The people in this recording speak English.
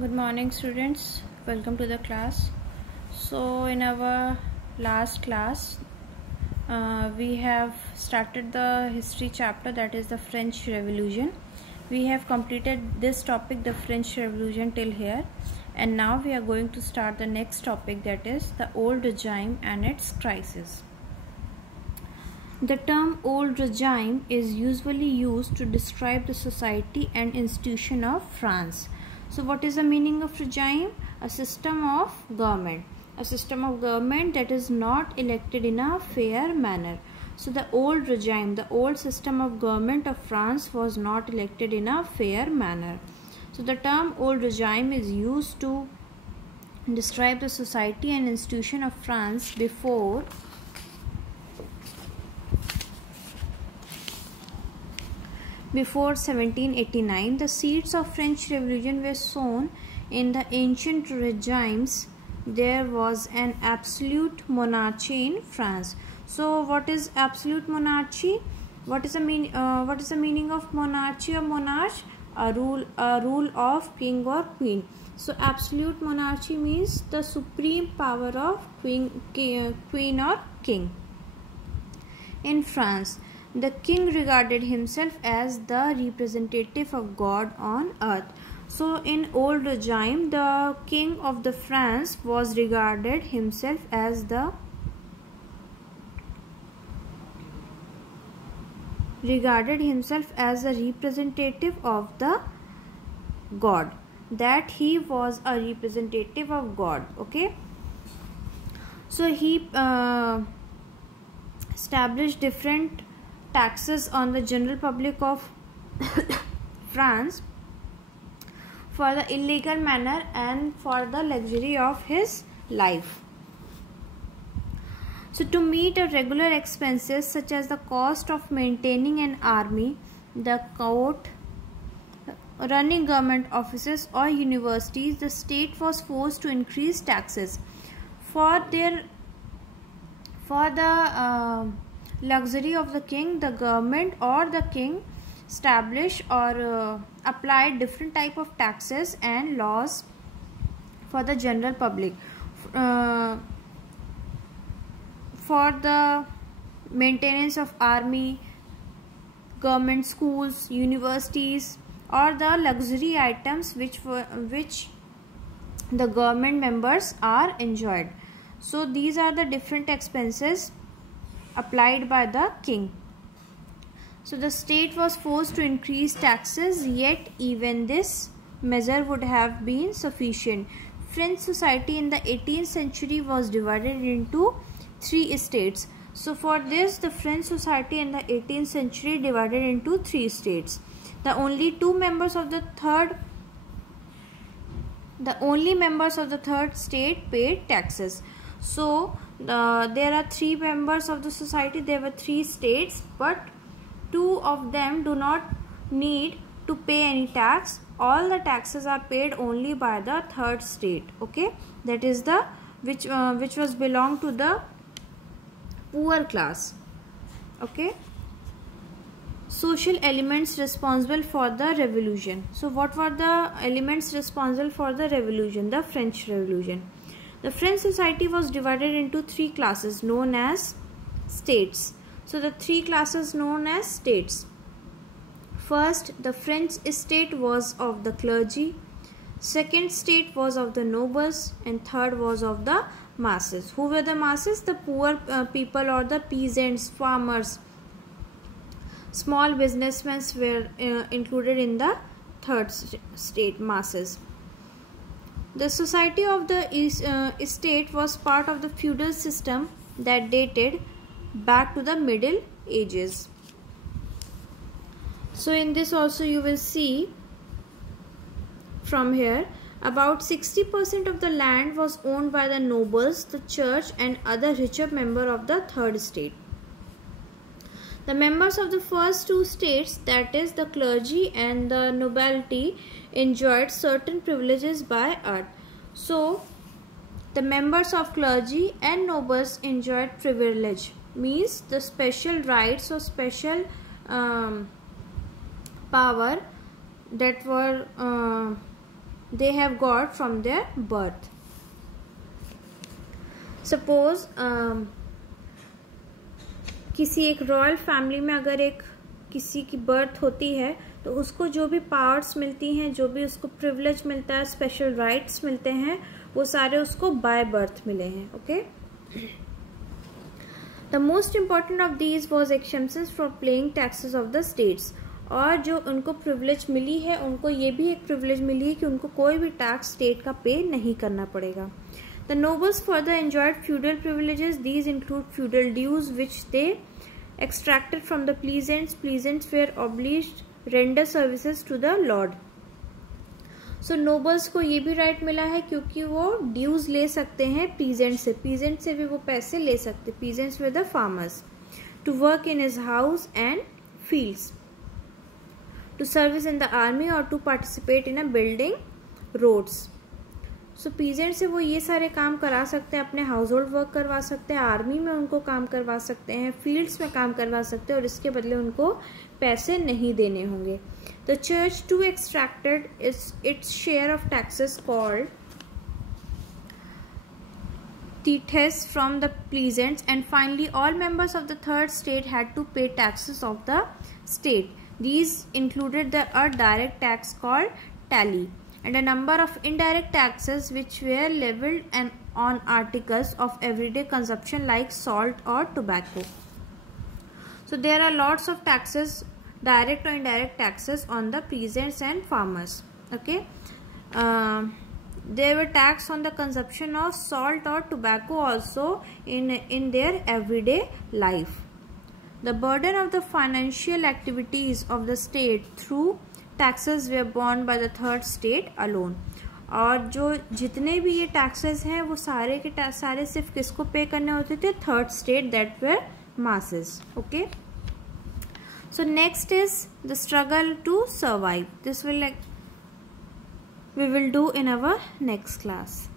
Good morning students, welcome to the class. So in our last class we have started the history chapter, that is the French Revolution. We have completed this topic, the French Revolution, till here, and now we are going to start the next topic, that is the old regime and its crisis. The term old regime is usually used to describe the society and institution of France. So what is the meaning of regime? A system of government. A system of government that is not elected in a fair manner. So the old regime, the old system of government of France was not elected in a fair manner. So the term old regime is used to describe the society and institution of France before 1789. The seeds of French Revolution were sown in the ancient regimes. There was an absolute monarchy in France. So what is absolute monarchy? What is the meaning of monarchy or monarch? A rule of king or queen. So absolute monarchy means the supreme power of queen or king. In France, the king regarded himself as the representative of God on earth. So in old regime, the king of the France was regarded himself as the representative of the God, that he was a representative of God. Okay, so he established different taxes on the general public of France for the illegal manner and for the luxury of his life. So to meet a regular expenses such as the cost of maintaining an army, the court, running government offices or universities, the state was forced to increase taxes. For the luxury of the king, the government or the king established or applied different type of taxes and laws for the general public, for the maintenance of army, government schools, universities, or the luxury items which the government members are enjoyed. So these are the different expenses applied by the king. So the state was forced to increase taxes, yet even this measure would have been sufficient. French society in the 18th century was divided into 3 states. So for this, the French society in the 18th century divided into 3 states. The only members of the third state paid taxes. So there are 3 members of the society. There were 3 states, but 2 of them do not need to pay any tax. All the taxes are paid only by the third state. Okay, that is the which was belong to the poor class. Okay, social elements responsible for the revolution. So what were the elements responsible for the revolution, the French Revolution? The French society was divided into 3 classes known as states. So the 3 classes known as states. First, the French state was of the clergy. Second state was of the nobles, and third was of the masses. Who were the masses? The poor people or the peasants, farmers, small businessmen were included in the third state, masses. The society of the state was part of the feudal system that dated back to the Middle Ages. So in this also you will see from here, about 60% of the land was owned by the nobles, the church and other richer members of the third state. The members of the first 2 states, that is the clergy and the nobility, enjoyed certain privileges by art. So the members of clergy and nobles enjoyed privilege, means the special rights or special power that were they have got from their birth. Suppose किसी एक royal family में अगर एक किसी की birth होती है तो उसको जो भी पावर्स मिलती हैं, जो भी उसको प्रिविलेज मिलता है, स्पेशल राइट्स मिलते हैं, वो सारे उसको बाय बर्थ मिले हैं. Okay. The most important of these was exemptions for paying taxes of the states. और जो उनको प्रिविलेज मिली है उनको ये भी एक प्रिविलेज मिली है कि उनको कोई भी टैक्स स्टेट का पे नहीं करना पड़ेगा. The nobles further enjoyed feudal privileges. These include feudal dues which they extracted from the peasants. Peasants were obliged render services to the lord. So nobles को ये भी राइट मिला है क्योंकि वो ड्यूज ले सकते हैं peasant से. peasant से भी वो पैसे ले सकते. peasants were the farmers. To work in his house and fields, to service in the army or to participate in a building roads. So peasant से वो ये सारे काम करा सकते हैं, अपने हाउस होल्ड वर्क करवा सकते हैं, आर्मी में उनको काम करवा सकते हैं, फील्ड्स में काम करवा सकते हैं और इसके बदले उनको पैसे नहीं देने होंगे. The church to extracted its share of taxes called tithes from the peasants and finally all members of the third state had to pay taxes of the state. These included the direct tax called taille and a number of indirect taxes which were levied on articles of everyday consumption like salt or tobacco. So there are lots of taxes, direct or indirect taxes on the peasants and farmers. Okay. There were tax on the consumption of salt or tobacco also in their everyday life. The burden of the financial activities of the state through taxes were borne by the third state alone. और जो जितने भी ये taxes हैं वो सारे के सारे सिर्फ किसको पे करने होते थे? Third state, that were masses. Okay. So next is the struggle to survive. This will we will do in our next class.